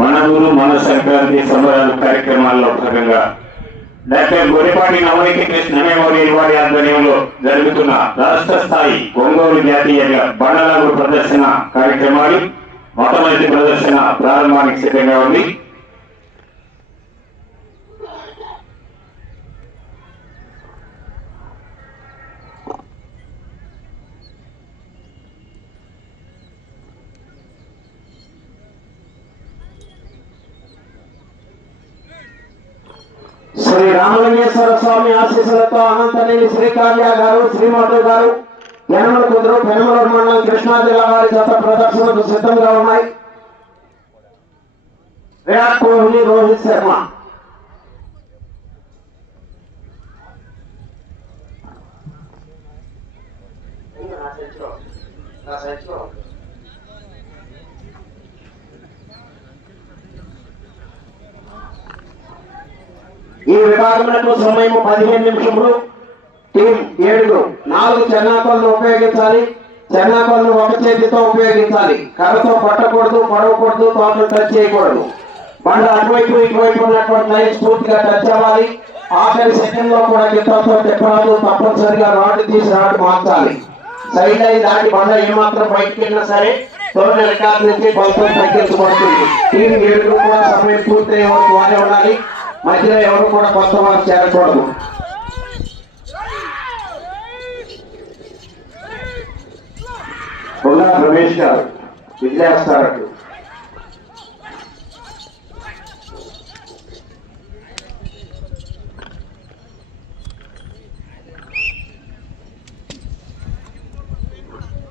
మన ఊరు మన సంక్రాంతి సంబరాల కార్యక్రమాల్లో భాగంగా డాక్టర్ గొరిపాటి నవనీతి కృష్ణ మెమోరియల్ వారి ఆధ్వర్యంలో జరుగుతున్న రాష్ట్ర స్థాయి ఒంగోలు జాతీయ బండలాగు ప్రదర్శన కార్యక్రమాలు మొట్టమొదటి ప్రదర్శన ప్రారంభానికి సిద్ధంగా ఉంది. శ్రీ రామలింగేశ్వర స్వామి ఆశీస్సులతో అనంతనేని శ్రీకావ్య గారు శ్రీమాధవ్ గారు యనమల కుదురు పెనమలూరు మండలం కృష్ణా జిల్లా వారి జత ప్రదర్శనకు సిద్ధంగా ఉన్నాయి. విరాట్ కోహ్లీ రోహిత్ శర్మ. ఈ విభాగములకు సమయం పదిహేను నిమిషములు. టీం ఏడుగురు నాలుగు చెన్నాకొలను ఉపయోగించాలి. చెన్నాకొలను ఒక చేతితో ఉపయోగించాలి. కర్రతో పట్టకూడదు పడవకూడదు తోటలు టచ్ చేయకూడదు. బండ అటువైపు ఇటువైపు ఉన్నటువంటి లైన్స్ పూర్తిగా టచ్ అవ్వాలి. ఆఖరి సెకండ్లో కూడా గిత్తతో తిప్పరాదు తప్పనిసరిగా రాడ్ తీసి రాడ్ మార్చాలి. సైడ్ అయి దాటి బండ ఏమాత్రం బయటికి వెళ్ళినా సరే తొమ్మిది రికార్డు నుంచి కొలతలు తగ్గించబడుతుంది. టీం ఏడుగురు కూడా సమయం పూర్తయ్యే వరకు వారే ఉండాలి. మధ్యలో ఎవరు కూడా కొత్త వారు చేరకూడదు. ఉన్న రమేష్ గారు విద్యాస్తారట్టు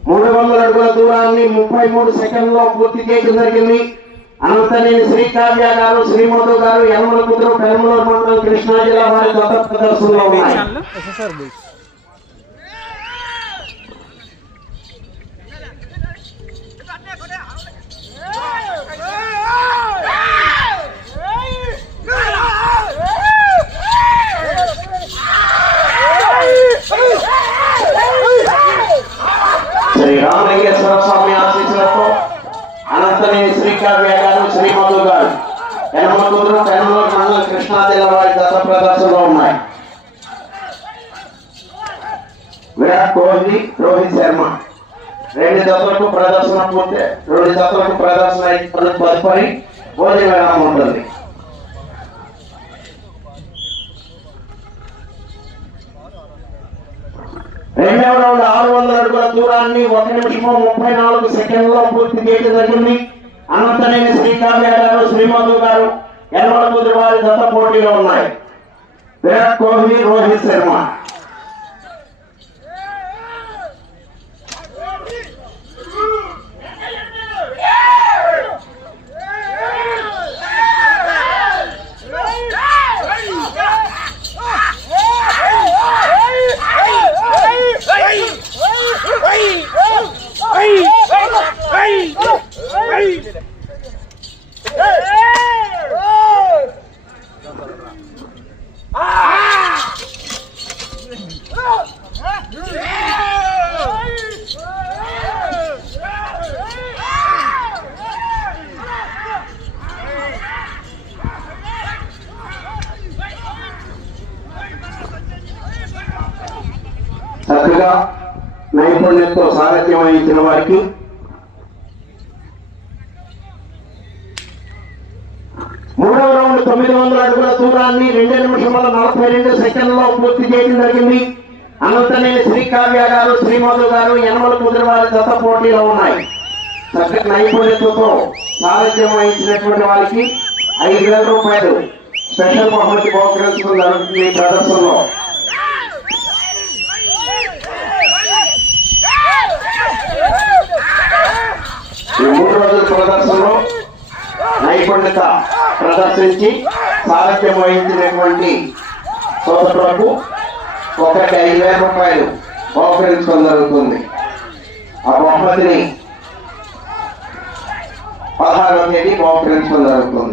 మూడు వందల అడుగుల దూరాన్ని ముప్పై మూడు సెకండ్లో పూర్తి చేయడం జరిగింది. అనంతనేని శ్రీకావ్య గారు శ్రీమధు గారు యనమల కుదురు పెరమలూరు మండలం కృష్ణా జిల్లా వారి గత ప్రదర్శనలో ఉన్నాయి ఎస్ఎస్ఆర్ బుల్స్ శ్రీ రామలింగేశ్వర స్వామి ఆశీస్సులతో అనంతనేని శ్రీకావ్య గారు శ్రీమధు గారు యనమల కుదురు పెరమలూరు మండలం కృష్ణా జిల్లా వారి గత ప్రదర్శనలో ఉన్నాయి విరాట్ కోహ్లీ రోహిత్ శర్మ రెండు జతలకు ప్రదర్శన పూర్తి రెండు జతలకు ప్రదర్శన అయిన తదుపరి భోజన విరామం ఉంటుంది. రెండవ రౌండ్ ఆరు వందల అడుగుల దూరాన్ని ఒక నిమిషము ముప్పై నాలుగు సెకండ్లో పూర్తి చేయడం జరిగింది. అనంతనేని శ్రీకావ్య గారు శ్రీమధు గారు ఎనవల కుదురు వారి జత పోటీలో ఉన్నాయి. విరాట్ కోహ్లీ రోహిత్ శర్మ. నిమిషముల నలభై రెండు సెకండ్లో పూర్తి చేయడం జరిగింది. అనంతనేని శ్రీకావ్య గారు శ్రీమధు గారు యనమల కుదిరివారి జత పోటీలో ఉన్నాయి. చక్కటి నైపుణ్యతతో సారథ్యం వహించినటువంటి వారికి ఐదు వేల రూపాయలు స్పెషల్ బహుమతి బహుకరించడం జరుగుతుంది ఈ ప్రదర్శనలో. ఈ మూడు రోజుల ప్రదర్శనలో నైపుణ్యత ప్రదర్శించి సారథ్యం వహించినటువంటి సోదరులకు ఒకటి ఐదు వేల రూపాయలు బహుకరించడం జరుగుతుంది. ఆ బహుమతిని పదహారవ తేదీ బహుకరించడం జరుగుతుంది.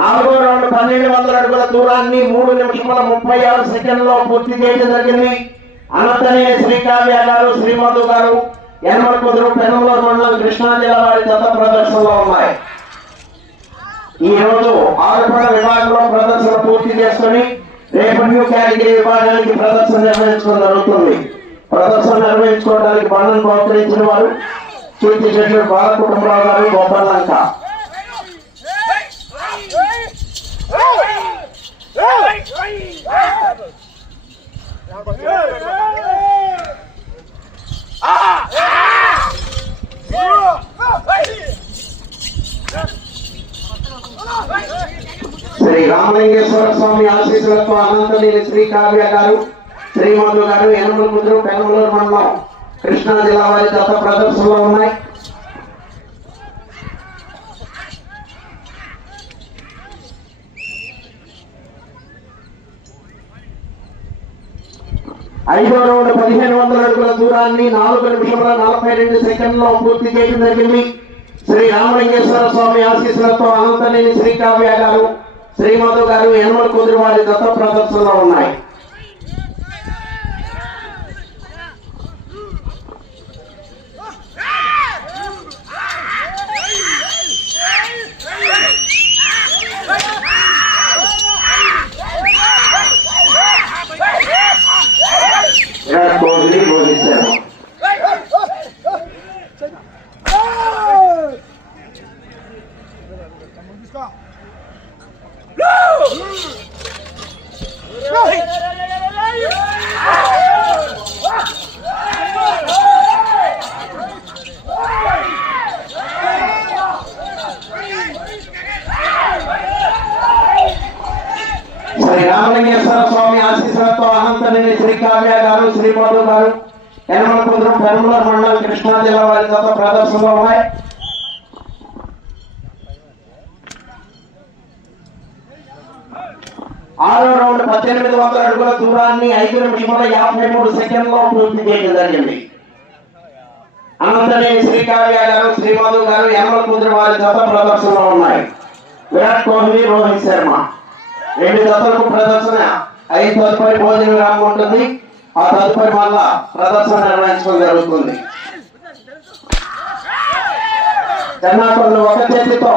నాలుగో రౌండ్ పన్నెండు వందల అడుగుల దూరాన్ని మూడు నిమిషముల ముప్పై ఆరు సెకండ్లో పూర్తి చేయడం జరిగింది. అనంతనే శ్రీకావ్య గారు శ్రీమధు గారు ఎనభై కుదురు పెనమలూరు మండలం కృష్ణా జిల్లా వారి దత్త ప్రదర్శనలో ఉన్నాయి. ఈ రోజు ఆరుపడ విభాగంలో ప్రదర్శన పూర్తి చేసుకుని రేపు న్యూ కేటగిరీ విభాగానికి ప్రదర్శన నిర్వహించడం జరుగుతుంది. ప్రదర్శన నిర్వహించుకోవడానికి బంధం బహుకరించిన వారు కీర్తి శెట్టి బాలకుటుంబరావు గారు గోపాలంక శ్రీ రామలింగేశ్వర స్వామి ఆశీస్సులతో అనంతలేని శ్రీ కావ్య గారు శ్రీమధు గారు ఎనమల ముద్రు పెనమలూరు మండలం కృష్ణా జిల్లా వారి దత్త ప్రదర్శనలో ఉన్నాయి. ఐదో రౌండ్ పదిహేను వందల అడుగుల దూరాన్ని నాలుగు నిమిషముల నలభై రెండు సెకండ్లో పూర్తి చేయడం జరిగింది. శ్రీ రామలింగేశ్వర స్వామి ఆశీస్సులతో అనంతనేని శ్రీకావ్య గారు శ్రీమాధవ్ గారు యనమల కుదురు వారి దత్త ప్రదర్శనలో ఉన్నాయి విరాట్ కోహ్లీ రోహిత్ శర్మ శ్రీ రామలింగేశ్వర స్వామి ఆశీస్సులతో అనంతనేని శ్రీ కావ్య గారు శ్రీమధు గారు యనమల కుదురు పెరుమలూరు మండలం కృష్ణా జిల్లా వారి దత్త ప్రదర్శనలో ఉన్నాయి. ఆరో రౌండ్ పద్దెనిమిది వందల అడుగుల దూరాన్ని ఐదు నిమిషముల యాభై మూడు సెకండ్లో పూర్తి చేయడం జరిగింది. అనంతనేని శ్రీకావ్య గారు శ్రీమధు గారు యనమల కుదురు వారి దత్త ప్రదర్శనలో ఉన్నాయి. విరాట్ కోహ్లీ రోహిత్ శర్మ. రెండు దశలకు ప్రదర్శన. ఐదు తదుపరి భోజనం రాకుంటుంది ఆ తదుపరి మళ్ళా ప్రదర్శన నిర్వహించడం జరుగుతుంది. జన్నాకులు ఒక చేతితో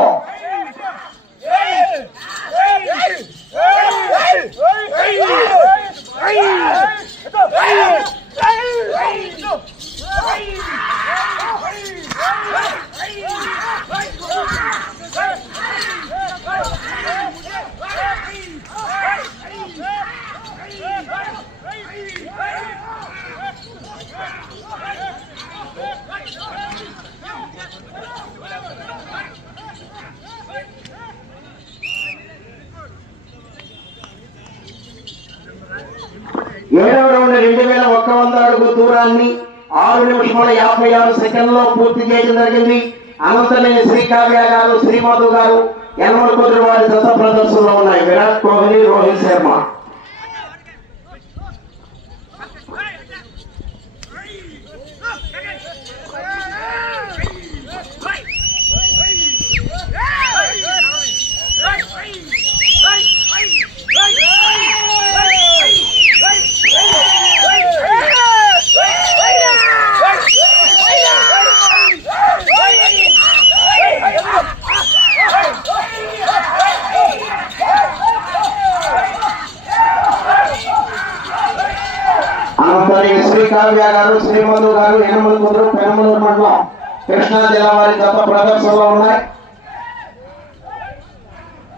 ఏడవ రౌండ్ రెండు వేల ఒక్క వంద అడుగు దూరాన్ని ఆరు నిమిషముల యాభై ఆరు సెకండ్లో పూర్తి చేయడం జరిగింది. అనంతమైన శ్రీకావ్య గారు శ్రీమధు గారు ఎనమల కుదురు వారి దశ ప్రదర్శనలో ఉన్నాయి. విరాట్ కోహ్లీ రోహిత్ శర్మ. శ్రీకావ్య గారు శ్రీమధు గారు యనమల కుదురు పెనమలూరు మండలం కృష్ణా జిల్లా వారి దశ ప్రదర్శనలో ఉన్నాయి.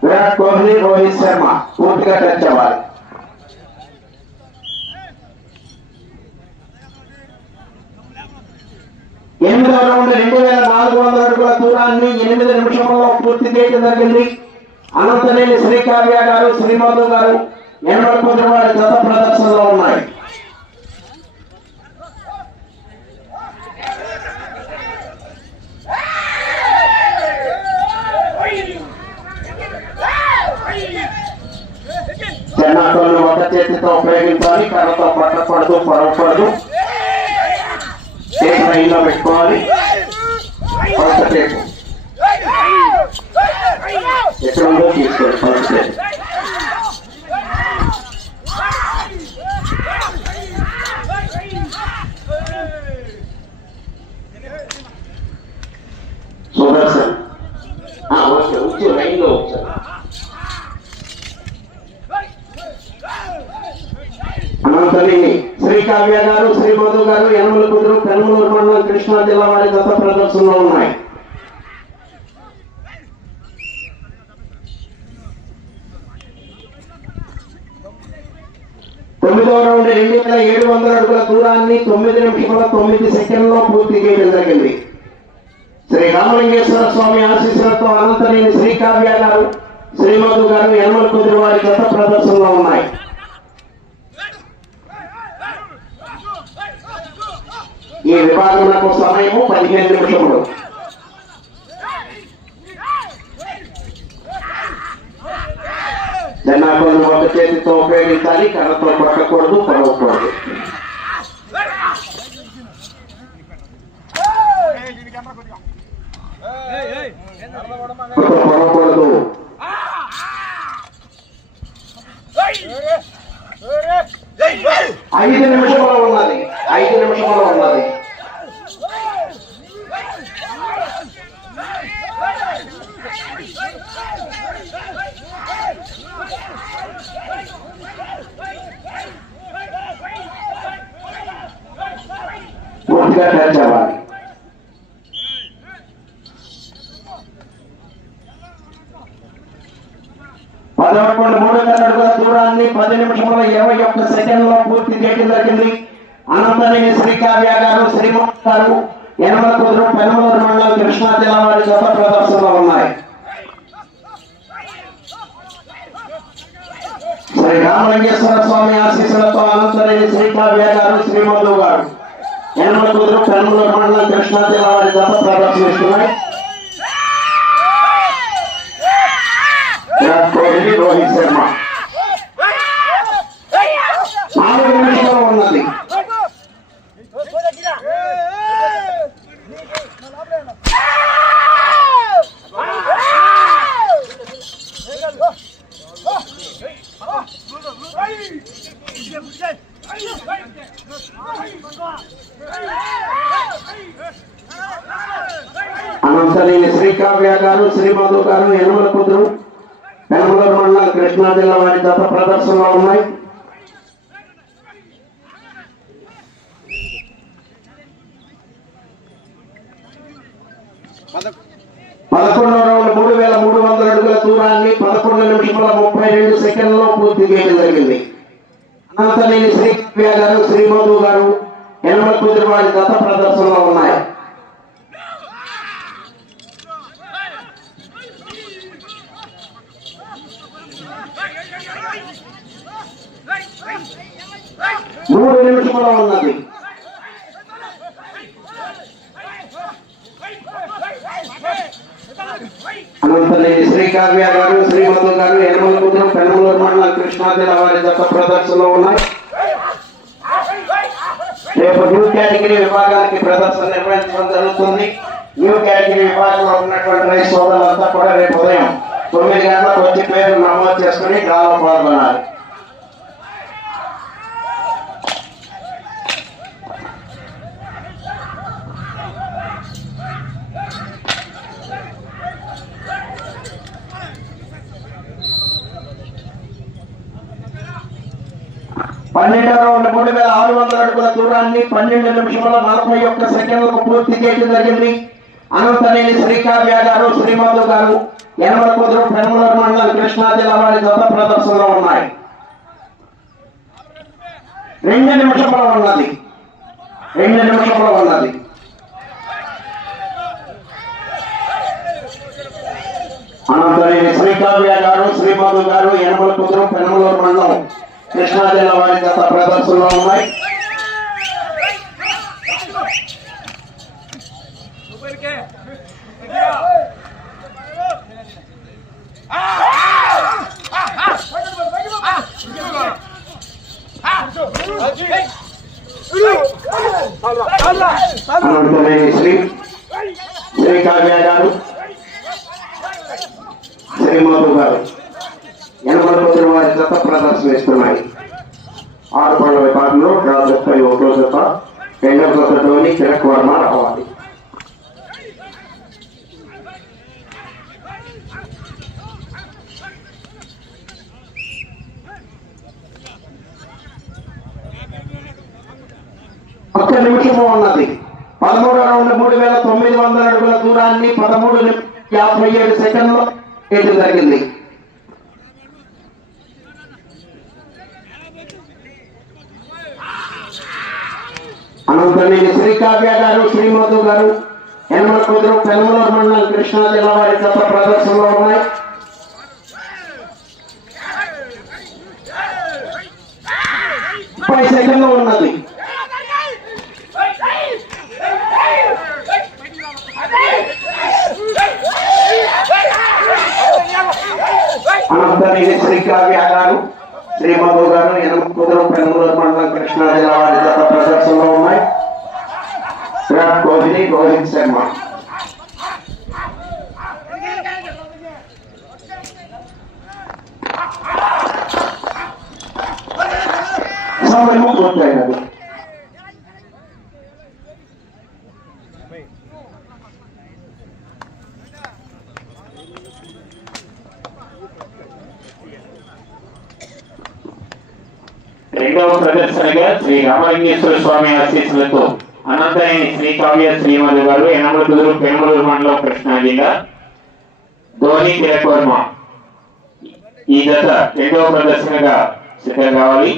విరాట్ కోహ్లీ రోహిత్ శర్మ పూర్తిగా టచ్ అవ్వాలి ఎనిమిదవ రౌండ్ రెండు వేల నాలుగు వందల అడుగుల దూరాన్ని ఎనిమిది నిమిషంలో పూర్తి చేయడం జరిగింది. అనంతనేని శ్రీకావ్య గారు శ్రీమధు గారు ఎనభై కొంచెం వారి గత ప్రదర్శనలో ఉన్నాయి. ఒక చేతితో ఉపయోగించాలి కర్రతో పట్టకూడదు పొరవకూడదు చేతి రైల్లో పెట్టుకోవాలి. కొంతసేపు ఎక్కడ ఉందో తీసుకోవాలి కొంతసేపు టేపు కావ్య గారు శ్రీ మధు గారు యనమల కుదురు పెనమలూరు మండలం కృష్ణా జిల్లా వారి గత ఉన్నాయి. తొమ్మిదవ రౌండ్ రెండు వేల ఏడు వందల అడుగుల దూరాన్ని తొమ్మిది నిమిషముల తొమ్మిది సెకండ్లో పూర్తి చేయడం జరిగింది. శ్రీ రామలింగేశ్వర స్వామి ఆశీస్సులతో అనంతనేని శ్రీకావ్య గారు శ్రీమధు గారు యనమల కుదిరి వారి గత ప్రదర్శనలో ఉన్నాయి. ఈ విభాగములకు సమయము పదిహేను నిమిషములు. జనాభాను ఒక చేతితో ఉపయోగించాలి కర్రతో పట్టకూడదు పొడవకూడదు. పొడవకూడదు. ఐదు నిమిషంలో ఉన్నది ఐదు నిమిషంలో ఉన్నది పూర్తిగా టచ్ అవ్వాలి. పదకొండు మూడు వేల అడుగుల దూరాన్ని పది నిమిషముల ఇరవై ఒక్క సెకండ్లో పూర్తి చేయడం జరిగింది అనంతనేని శ్రీకావ్య గారు శ్రీమోహన్ గారు యనమల కుదురు పెనమూరు మండలం కృష్ణా జిల్లా వారి గత ప్రదర్శనలో ఉన్నాయి. శ్రీ రామలింగేశ్వర స్వామి ఆశీస్సులతో అనంతనేని శ్రీకావ్య గారు శ్రీమధు గారు. యనమల కుదురు పెనమలూరు మండలం కృష్ణా జిల్లా వారి గత ప్రదర్శనిస్తున్నాయి రోహిత్ శర్మ. గారు శ్రీమాధవ్ గారు యనమల కుదురు యనమల మండల కృష్ణా జిల్లా వారి గత ప్రదర్శనలో ఉన్నాయి. పదకొండవ రౌండ్ మూడు వేల మూడు వందల అడుగుల దూరాన్ని పదకొండు నిమిషముల ముప్పై రెండు సెకండ్లో పూర్తి చేయడం జరిగింది. అనంతనేని శ్రీ గారు శ్రీమధు గారు యనమల కుదురు వారి గత ప్రదర్శనలో ఉన్నాయి. మూడు నిమిషముల ఉన్నది. అనంతనేని శ్రీకావ్య గారు శ్రీమధు గారు యనమల కుదురు పెనమలూరు మండలం కృష్ణా జిల్లా వారి గత ప్రదర్శనలో ఉన్నాయి. రేపు న్యూ కేటగిరీ విభాగానికి ప్రదర్శన నిర్వహించడం జరుగుతుంది. న్యూ కేటగిరీ విభాగంలో ఉన్నటువంటి రైతు సోదరులంతా కూడా రేపు ఉదయం తొమ్మిది గంటలకు వచ్చి పేరు నమోదు చేసుకుని గ్రామ పాల్గొనాలి. పన్నెండవ రౌండ్ మూడు వేల ఆరు వందల అడుగుల దూరాన్ని పన్నెండు నిమిషముల నలభై ఒక్క సెకండ్లకు పూర్తి చేయడం జరిగింది. అనంతనేని శ్రీకావ్య గారు శ్రీమాధు గారు యనమల కుదురు పెనమలూరు మండలం కృష్ణా జిల్లా వారి గత ప్రదర్శనలో ఉన్నాయి. రెండు నిమిషముల ఉన్నది. రెండు నిమిషముల ఉన్నది. అనంతనేని శ్రీకావ్య గారు శ్రీమాధు గారు యనమల కుదురు పెనమలూరు మండలం కృష్ణా జిల్లా వారి గత ప్రదర్శనలో ఉన్నాయి. శ్రీ శ్రీ కావ్య గారు శ్రీమధు గారు. ఎనభై జత ప్రదర్శనిస్తున్నాయి ఆరు పళ్ళ విభాగంలో డ్రా ముప్పై ఒకటో జత రెండవ జతలోని కిరక్ వర్మ రావాలి పదమూడో రౌండ్ మూడు వేల తొమ్మిది వందల అడుగుల దూరాన్ని పదమూడు యాభై ఏడు సెకండ్లో ఇది జరిగింది. అనంతరం శ్రీకావ్య గారు శ్రీమధు గారు యనమల కుదురు పెనమలూరు మండలం కృష్ణా జిల్లా వారి గత ప్రదర్శనలో ఉన్నాయి. ముప్పై సెకండ్లు ఉన్నది. అనంతరం శ్రీకావ్య గారు శ్రీమధు గారు యనమల కుదురు పెనమలూరు మండలం కృష్ణా జిల్లా వారి గత ప్రదర్శనలో ఉన్నాయి. విరాట్ కోహ్లీ రోహిత్ శర్మ. సమయం పూర్తయినది రెండవ ప్రదర్శనగా శ్రీ రామలింగేశ్వర స్వామి ఆశీస్సులతో అనంతైన శ్రీ కావ్య శ్రీమధు గారు ఎనమల కుదురు పెనుమలూరు మండలం కృష్ణా జిల్లా ధోని తిలక్ వర్మ. ఈ దశ రెండవ ప్రదర్శనగా సిద్ధం కావాలి.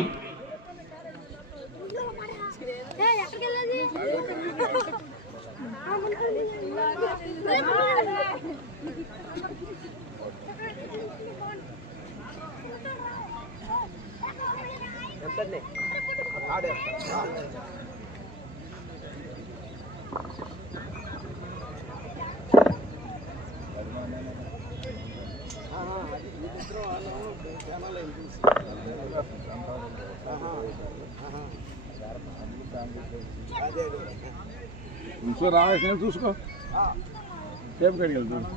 చూసుకో రావేసిన చూసుకో సేపు కడిగి వెళ్తాడు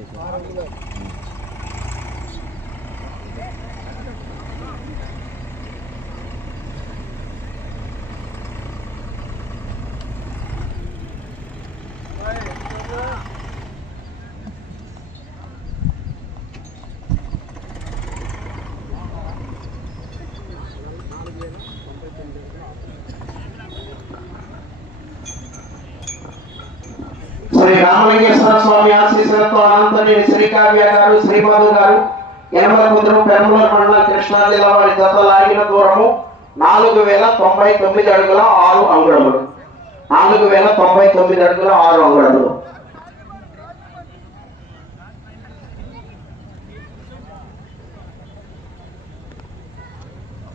శ్రీ శ్రీకావ్య గారు శ్రీమధు గారు యనమల కుదురు పెనమలూరు మండలం కృష్ణా జిల్లా వారి జత లాగిన దూరము నాలుగు వేల తొంభై తొమ్మిది అడుగుల ఆరు అంగుళములు. నాలుగు వేల తొంభై తొమ్మిది అడుగుల ఆరు అంగుళములు.